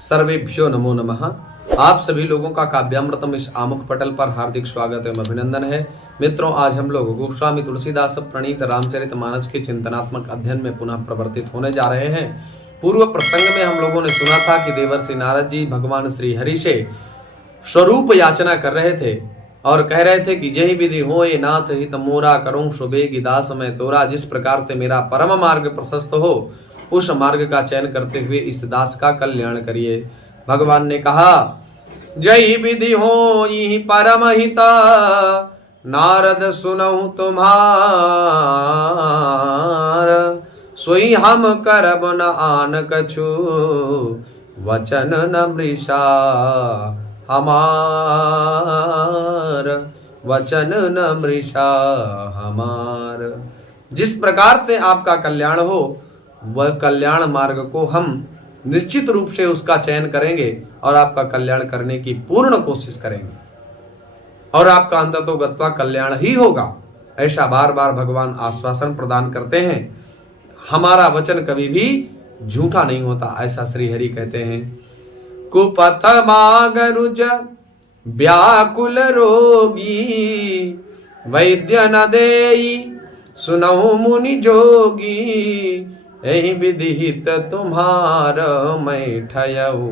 सर्वेभ्यो नमो नमः। आप सभी लोगों का काव्यामृतम इस आमुख पटल पर हार्दिक स्वागत एवं अभिनंदन है। मित्रों, आज हम लोग गोस्वामी तुलसीदास प्रणीत रामचरितमानस के चिंतनात्मक अध्ययन में पुनः प्रवर्तित होने जा रहे हैं। पूर्व प्रसंग में हम लोगों ने सुना था कि देवर्षि नारद जी भगवान श्री हरि से स्वरूप याचना कर रहे थे और कह रहे थे कि जय विधि होए नाथ हित मोरा करूं सुबेगी दास मैं तोरा। जिस प्रकार से मेरा परम मार्ग प्रशस्त हो उस मार्ग का चयन करते हुए इस दास का कल्याण करिए। भगवान ने कहा, जय विधि हो यही परम हिता नारद सुनहु तुम्हार, सोई हम करब न आन कछु वचन न मृषा हमार, वचन न मृषा हमार। जिस प्रकार से आपका कल्याण हो वह कल्याण मार्ग को हम निश्चित रूप से उसका चयन करेंगे और आपका कल्याण करने की पूर्ण कोशिश करेंगे और आपका अंततोगत्वा कल्याण ही होगा। ऐसा बार बार भगवान आश्वासन प्रदान करते हैं। हमारा वचन कभी भी झूठा नहीं होता, ऐसा श्री हरि कहते हैं। कुपथ मागरुज व्याकुल रोगी, वैद्य न देई सुनहु मुनि जोगी, यही विधिहित तुम्हार मैं ठयऊ,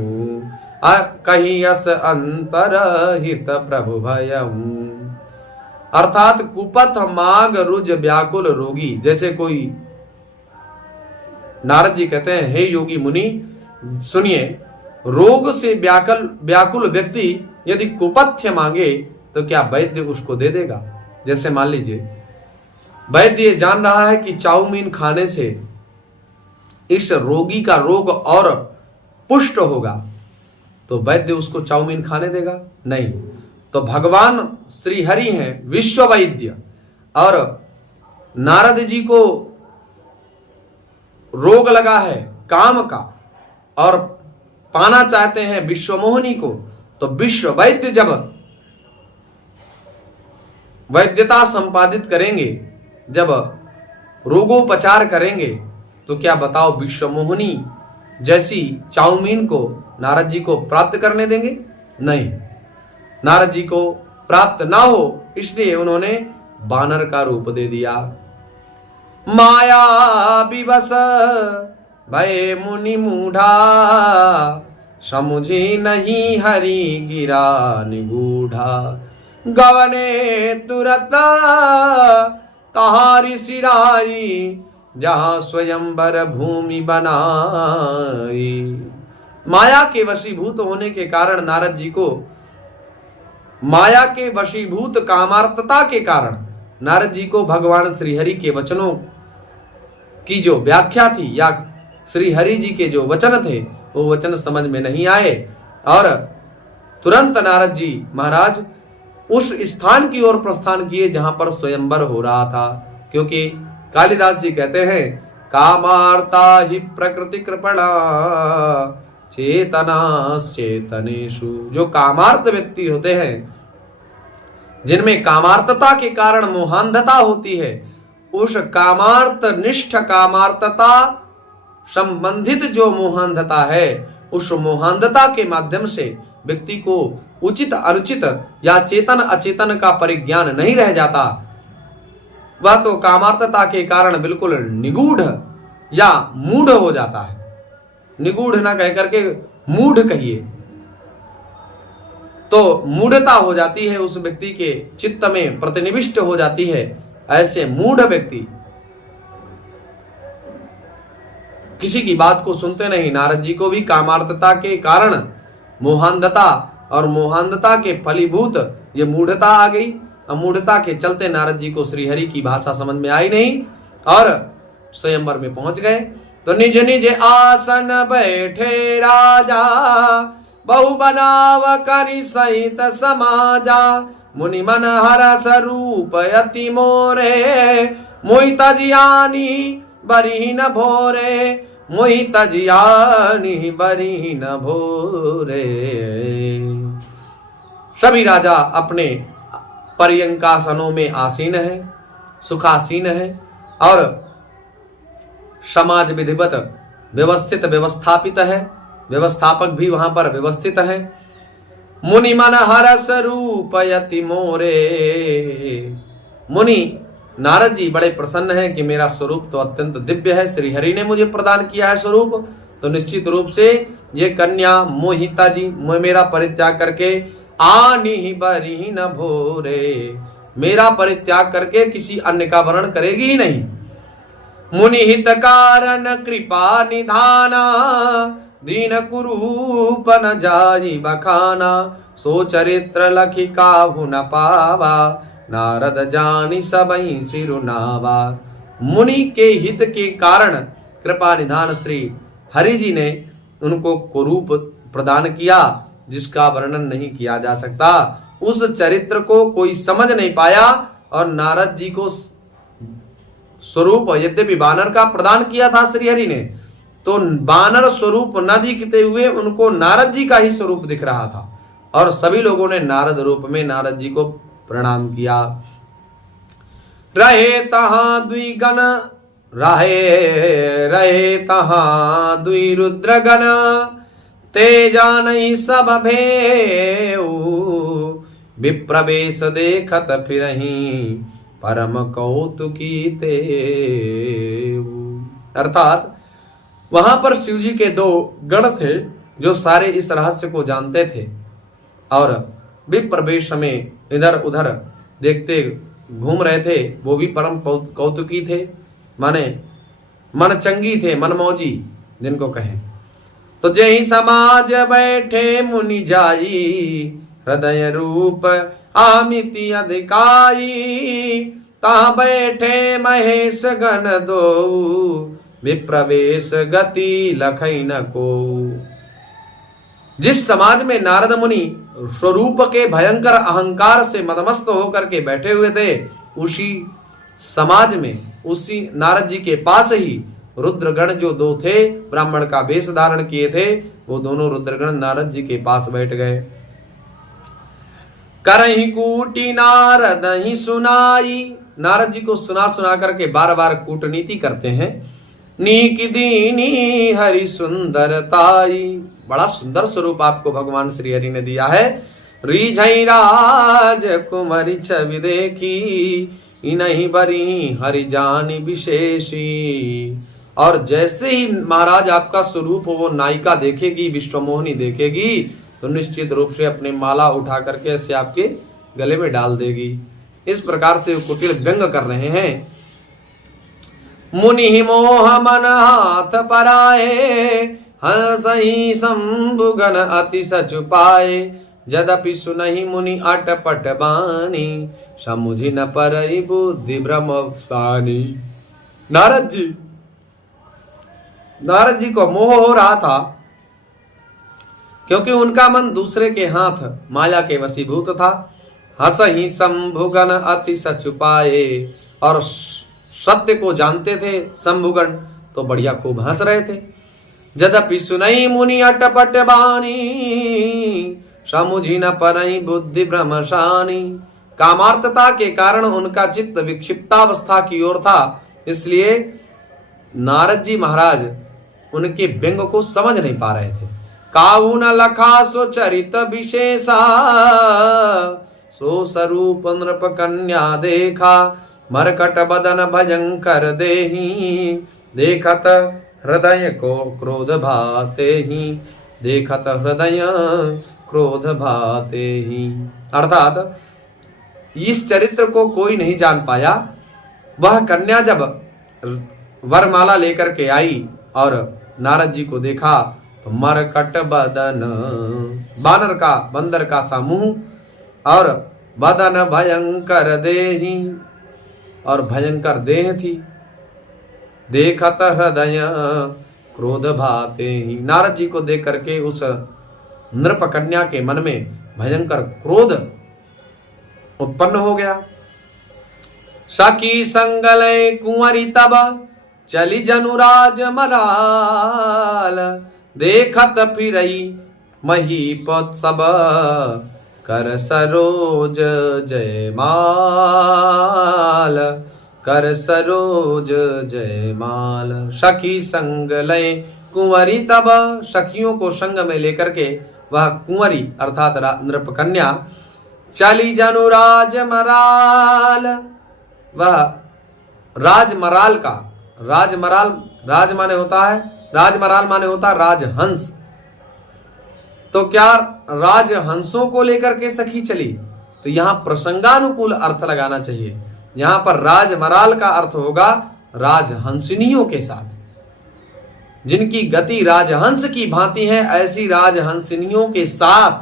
कही अस अंतर हित प्रभु भयऊ। अर्थात कुपथ माग रुज व्याकुल रोगी, जैसे कोई नारद जी कहते हैं, हे योगी मुनि सुनिए, रोग से व्याकुल व्यक्ति यदि कुपथ्य मांगे तो क्या वैद्य उसको दे देगा? जैसे मान लीजिए वैद्य जान रहा है कि चाउमीन खाने से इस रोगी का रोग और पुष्ट होगा, तो वैद्य उसको चाउमीन खाने देगा? नहीं। तो भगवान श्री हरि हैं विश्व वैद्य, और नारद जी को रोग लगा है काम का और पाना चाहते हैं विश्वमोहिनी को, तो विश्व वैद्य जब वैद्यता संपादित करेंगे, जब रोगोपचार करेंगे, तो क्या बताओ विश्वमोहिनी जैसी चाउमीन को नारद जी को प्राप्त करने देंगे? नहीं। नारद जी को प्राप्त ना हो इसलिए उन्होंने बानर का रूप दे दिया। माया विवश भय मुनि मूढ़ा, समुझी नहीं हरि गिरा निगूढ़ा, गवने तुरत तहारी सिराई, जहां स्वयंवर भूमि बनाई। माया के वशीभूत होने के कारण नारद जी को, माया के वशीभूत कामार्तता के कारण नारद जी को भगवान श्रीहरि के वचनों की जो व्याख्या थी या श्री हरि जी के जो वचन थे वो वचन समझ में नहीं आए और तुरंत नारद जी महाराज उस स्थान की ओर प्रस्थान किए जहां पर स्वयंवर हो रहा था। क्योंकि कालिदास जी कहते हैं, कामार्ता ही प्रकृति कृपणा चेतना चेतनेषु। जो कामार्त व्यक्ति होते हैं, जिनमें कामार्तता के कारण मोहांधता होती है, उस कामार्त निष्ठ कामार्तता संबंधित जो मोहांधता है, उस मोहांधता के माध्यम से व्यक्ति को उचित अनुचित या चेतन अचेतन का परिज्ञान नहीं रह जाता। वह तो कामार्तता के कारण बिल्कुल निगूढ़ या मूढ़ हो जाता है। निगूढ़ ना कह करके मूढ़ कहिए, तो मूढ़ता हो जाती है, उस व्यक्ति के चित्त में प्रतिनिविष्ट हो जाती है। ऐसे मूढ़ व्यक्ति किसी की बात को सुनते नहीं। नारद जी को भी कामार्तता के कारण मोहांधता और मोहांधता के फलीभूत ये मूढ़ता आ गई। मूढ़ता के चलते नारद जी को श्रीहरि की भाषा समझ में आई नहीं और स्वयंवर में पहुंच गए। तो निज निज आसन बैठे राजा, बहु बनाव करि सहित समाजा, मुनि मन हरस रूप अति मोरे, मोहि तजियानी बरी न भोरे, मोहि तजियानी बरी न भोरे। सभी राजा अपने पर्यंकासनों में आसीन है, सुखासीन है और समाज विधिवत व्यवस्थित व्यवस्थापित है। व्यवस्थापक भी वहां पर व्यवस्थित है। मुनि मन हरस रूप यति मोरे, मुनि नारद जी बड़े प्रसन्न हैं कि मेरा स्वरूप तो अत्यंत दिव्य है, श्री हरि ने मुझे प्रदान किया है स्वरूप, तो निश्चित रूप से ये कन्या मोहिता जी मेरा परित्याग करके आनी बरी न भोरे, मेरा परित्याग करके किसी अन्य का वर्ण करेगी ही नहीं। मुनि हित कारण कृपा निधाना, दीन कुरूप न जाई बखाना, सो चरित्र लखी काहू न पावा, नारद जानी सबई सिरुनावा। मुनि के हित के कारण कृपा निधान श्री हरि जी ने उनको कुरूप प्रदान किया, जिसका वर्णन नहीं किया जा सकता। उस चरित्र को कोई समझ नहीं पाया और नारद जी को स्वरूप यद्यपि बानर का प्रदान किया था श्री हरि ने, तो बानर स्वरूप न दिखते हुए उनको नारद जी का ही स्वरूप दिख रहा था और सभी लोगों ने नारद रूप में नारद जी को प्रणाम किया। रहे तहां दुई गण, रहे तहां दुई रुद्रगण, ते जानई सब भेऊ, विप्रवेश देखत फिरहीं, परम कौतुकी ते। अर्थात वहां पर शिव जी के दो गण थे जो सारे इस रहस्य को जानते थे और विप्रवेश में इधर उधर देखते घूम रहे थे। वो भी परम कौतुकी थे, माने मन चंगी थे, मनमौजी जिनको कहें। तो जय समाज बैठे मुनि जाई, हृदय रूप आमिति अधिकाई, ता बैठे महेश गण दो, विप्रवेश गति लखई न को। जिस समाज में नारद मुनि स्वरूप के भयंकर अहंकार से मदमस्त होकर के बैठे हुए थे, उसी समाज में उसी नारद जी के पास ही रुद्रगण जो दो थे, ब्राह्मण का वेश धारण किए थे, वो दोनों रुद्रगण नारद जी के पास बैठ गए। करही कूटी नारद ही सुनाई, नारद जी को सुना सुना करके बार बार कूटनीति करते हैं। नीक दीनी हरि सुंदरताई, बड़ा सुंदर स्वरूप आपको भगवान श्री हरि ने दिया है। रिझई राज कुमारी छवि देखी, इनहि बरी हरि जानी विशेषी। और जैसे ही महाराज आपका स्वरूप वो नायिका देखेगी, विश्वमोहिनी देखेगी, तो निश्चित रूप से अपने माला उठा करके ऐसे आपके गले में डाल देगी। इस प्रकार से कुटिल व्यंग कर रहे हैं। मुनि मोह मन हाथ पराए, हंसहि शंभुगन अति सचु पाए, यद्यपि सुनहि मुनि अटपट बानी, समुझि न परई बुद्धि भ्रम सानी। नारद जी को मोह हो रहा था क्योंकि उनका मन दूसरे के हाथ माया के वशीभूत था। हंसहि शंभुगन अति सचु पाए, और सत्य को जानते थे शंभुगण, तो बढ़िया खूब हंस रहे थे। यद्यपि सुनई मुनि अटपट बानी, समुझि न परई बुद्धि भ्रमशानी। कामार्थता के कारण उनका चित्त विक्षिप्तावस्था की ओर था, इसलिए नारद जी महाराज उनके व्यंग को समझ नहीं पा रहे थे। काऊ न लखा सो चरित विशेषा, सो स्वरूप नृप कन्या देखा, मरकट बदन भयंकर देही, देखत हृदय को क्रोध भाते ही, देखत हृदय क्रोध भाते ही। अर्थात इस चरित्र को कोई नहीं जान पाया। वह कन्या जब वरमाला लेकर के आई और नारद जी को देखा, तो मरकट बदन, बंदर का सा मुंह, और बदन भयंकर देही, और भयंकर देह थी। देखत हृदय क्रोध भाते ही, नारद जी को देख करके उस नृप कन्या के मन में भयंकर क्रोध उत्पन्न हो गया। सखी संगलय कुंवरी तब, चली जनुराज मलाल, देखत फिरई महीपत सब, कर सरोज जयमाल, कर सरोज जयमाल। सखी संग लय कुंवरी तब सखियों को संग में लेकर के वह कुंवरी अर्थात नृप कन्या चली जनु राजमराल। वह राजमराल का, राजमराल राज माने होता है, राजमराल माने होता है राजहंस। तो क्या राजहंसों को लेकर के सखी चली? तो यहां प्रसंगानुकूल अर्थ लगाना चाहिए। यहां पर राजमराल का अर्थ होगा राजहंसिनियों के साथ, जिनकी गति राजहंस की भांति है, ऐसी राजहंसिनियों के साथ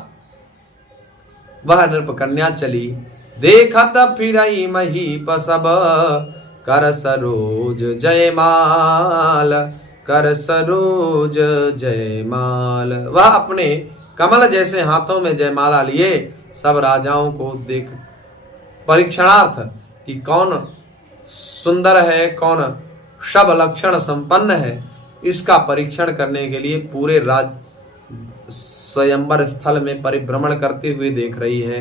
वह नृप कन्या चली। देखत फिरई महीप सब कर सरोज जयमाल, कर सरोज जयमाल। वह अपने कमल जैसे हाथों में जयमाला लिए सब राजाओं को देख परीक्षणार्थ कि कौन सुंदर है, कौन सब लक्षण संपन्न है, इसका परीक्षण करने के लिए पूरे राज स्वयंवर स्थल में परिभ्रमण करते हुए देख रही है।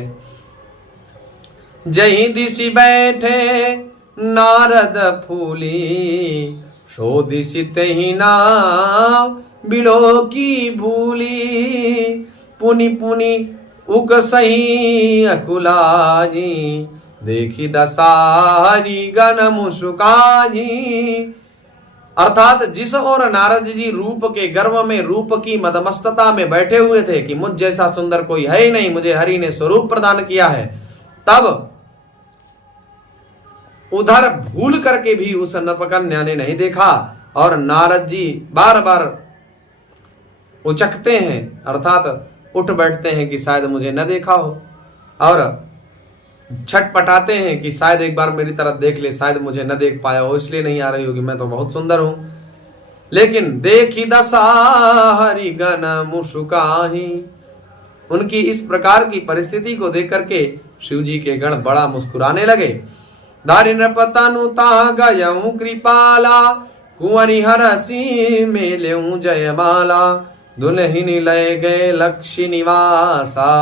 जहीं दिशि बैठे नारद फूली, सो दिशि तहि नाव बिलो की भूली। पुनि पुनि उक सही अकुलाजी, देखी दसारी गण मुसुकाजी। अर्थात जिस ओर नारद जी रूप के गर्व में, रूप की मदमस्तता में बैठे हुए थे कि मुझ जैसा सुंदर कोई है ही नहीं, मुझे हरि ने स्वरूप प्रदान किया है, तब उधर भूल करके भी उस नृपकन्या ने नहीं देखा और नारद जी बार बार उचकते हैं, अर्थात उठ बैठते हैं कि शायद मुझे न देखा हो, और छटपटाते हैं कि शायद एक बार मेरी तरफ देख ले, शायद मुझे न देख पाया हो इसलिए नहीं आ रही होगी, मैं तो बहुत सुंदर हूं। लेकिन देखी दशा हरि गण मुसुकाही, उनकी इस प्रकार की परिस्थिति को देख करके शिव जी के गण बड़ा मुस्कुराने लगे। दारि नृपतनु ता गयऊ कृपाला, कुंवरी हरसी मेलेऊ जयमाला। दुल्हिनी लय गए लक्ष्य निवासा,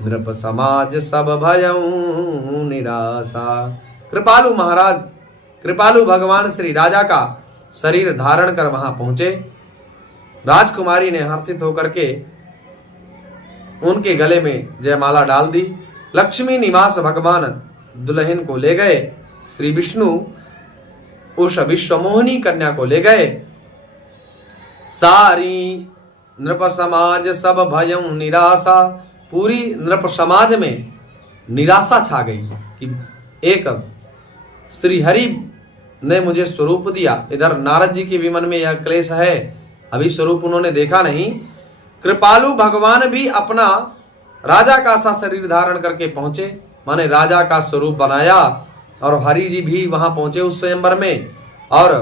नृप समाज सब भयऊ निराशा। कृपालु महाराज, कृपालु भगवान श्री राजा का शरीर धारण कर वहां पहुंचे। राजकुमारी ने हर्षित होकर के उनके गले में जयमाला डाल दी। लक्ष्मी निवास भगवान दुल्हन को ले गए। श्री विष्णु उस विश्वमोहिनी कन्या को ले गए। सारी नृप समाज सब भयं निराशा, पूरी नृप समाज में निराशा छा गई कि एक श्री हरि ने मुझे स्वरूप दिया, इधर नारद जी के भी मन में यह क्लेश है, अभी स्वरूप उन्होंने देखा नहीं। कृपालु भगवान भी अपना राजा का सा शरीर धारण करके पहुंचे, माने राजा का स्वरूप बनाया, और हरि जी भी वहां पहुंचे उस स्वयंवर में, और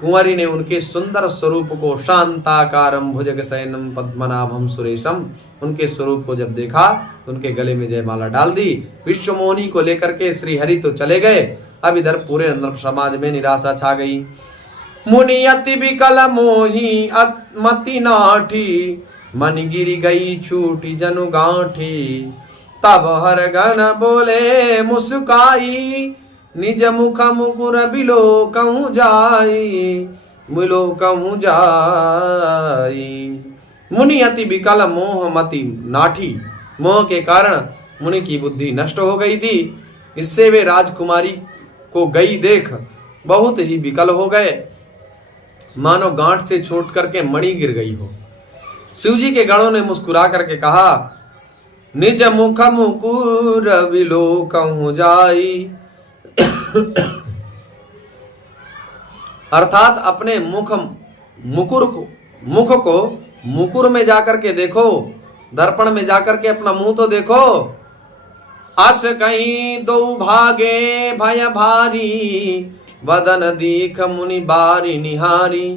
कुंवरी ने उनके सुंदर स्वरूप को शांताकारम भुजग शयनम पद्मनाभम सुरेशम, उनके स्वरूप को जब देखा तो उनके गले में जयमाला डाल दी। विश्वमोहिनी को लेकर के श्री हरि तो चले गए, अब इधर पूरे नृप समाज में निराशा छा गई। मुनि अति विकल मोही मति नाठी, मन गिरी गई छूटी जनु गांठी। तब हर गण बोले मुस्काई, निज मुख मुकुर बिलो कहूँ जाई, बिलो कहूँ जाई। मुनि अति विकल मोह मति नाठी, मोह के कारण मुनि की बुद्धि नष्ट हो गई थी, इससे वे राजकुमारी को गई देख बहुत ही विकल हो गए, मानो गांठ से छूट करके मणि गिर गई हो। शिव जी के गणों ने मुस्कुरा करके कहा, निज मुख मुकुर बिलो कहूँ जाई। अर्थात अपने मुख को मुकुर में जाकर के देखो, दर्पण में जाकर के अपना मुंह तो देखो। अस कहीं दो भागे भय भारी, वदन दीख मुनि बारी निहारी।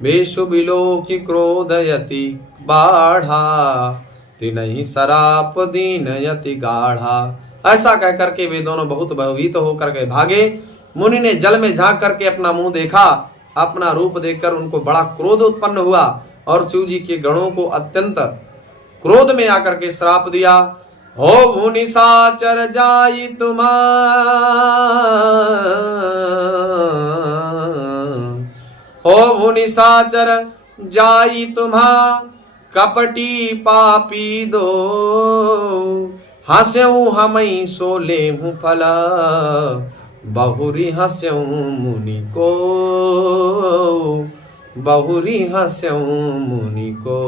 बेशु बिलो की क्रोध यति बाढ़ा, तिनहि सराप दीन यति गाढ़ा। ऐसा कह करके वे दोनों बहुत भयभीत होकर के भागे। मुनि ने जल में झांक करके अपना मुंह देखा, अपना रूप देखकर उनको बड़ा क्रोध उत्पन्न हुआ, और शिव जी के गणों को अत्यंत क्रोध में आकर के श्राप दिया। हो भुनि साचर जाई हो भुनि साचर जाई तुम्हा कपटी पापी दो, हस्यऊ हमई सो लेहु फला, बहुरी हस्यऊ मुनि को, बहुरी हस्यऊ मुनि को।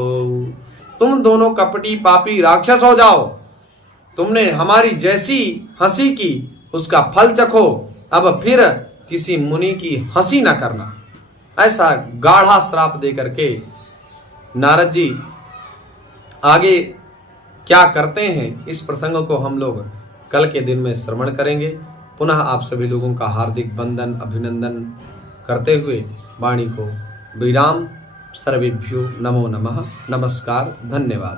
तुम दोनों कपटी पापी राक्षस हो जाओ, तुमने हमारी जैसी हंसी की उसका फल चखो, अब फिर किसी मुनि की हंसी ना करना। ऐसा गाढ़ा श्राप दे करके नारद जी आगे क्या करते हैं, इस प्रसंग को हम लोग कल के दिन में श्रवण करेंगे। पुनः आप सभी लोगों का हार्दिक वंदन अभिनंदन करते हुए वाणी को विराम। सर्वेभ्यो नमो नमः। नमस्कार, धन्यवाद।